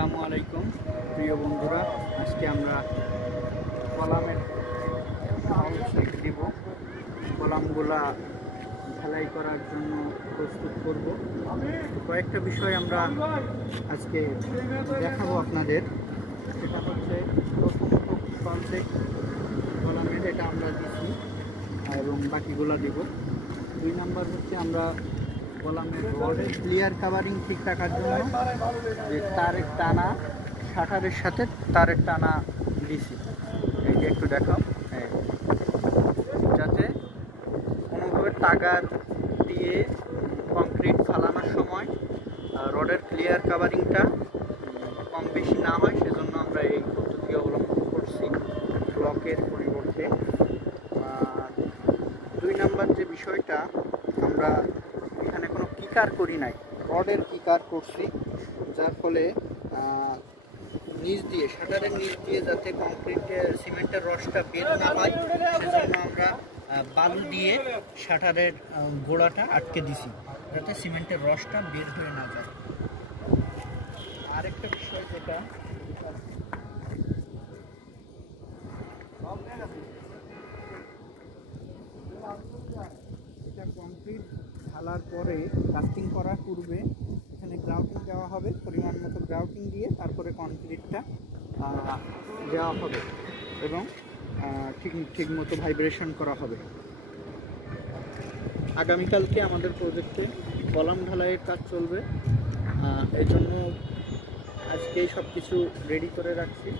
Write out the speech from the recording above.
আসসালামু আলাইকুম প্রিয় বন্ধুরা, আজকে আমরা কলামের শেক দিব। কলামগুলা ঢালাই করার জন্য প্রস্তুত করব। কয়েকটা বিষয় আমরা আজকে দেখাবো আপনাদের। সেটা হচ্ছে প্রথমত কনসেপ্ট কলামের, এটা আমরা দিচ্ছি এবং বাকিগুলা দিব। 2 নাম্বার হচ্ছে আমরা কলামের রডের ক্লিয়ার কাভারিং ঠিক রাখার জন্য যে তারের টানা, শাটারের সাথে তারের টানা দিছি। এই যে একটু দেখাও, যাতে কোনোভাবে তাগার দিয়ে কংক্রিট ফালানোর সময় রডের ক্লিয়ার কাভারিংটা কম বেশি না হয়, সেজন্য আমরা এই পদ্ধতি অবলম্বন করছি ব্লকের পরিবর্তে। 2 নাম্বার যে বিষয়টা, আমরা এখানে কোনো কিকার করি নাই, রডের কিকার করছি, যার ফলে নিচ দিয়ে, শাটারের নিচ দিয়ে যাতে কংক্রিটের সিমেন্টের রসটা বের না হয়, সেজন্য আমরা বালু দিয়ে শাটারের গোড়াটা আটকে দিছি, যাতে সিমেন্টের রসটা বের হয়ে না যায়। আরেকটা বিষয় যেটা এটা কংক্রিট ঢালার পরে কাস্টিং করার পূর্বে এখানে গ্রাউটিং দেওয়া হবে, পরিমাণ মতো গ্রাউটিং দিয়ে তারপরে কংক্রিটটা দেওয়া হবে এবং ঠিক মতো ভাইব্রেশন করা হবে। আগামীকালকে আমাদের প্রজেক্টে কলাম ঢালাইয়ের কাজ চলবে, এই জন্য আজকেই সব কিছু রেডি করে রাখছি।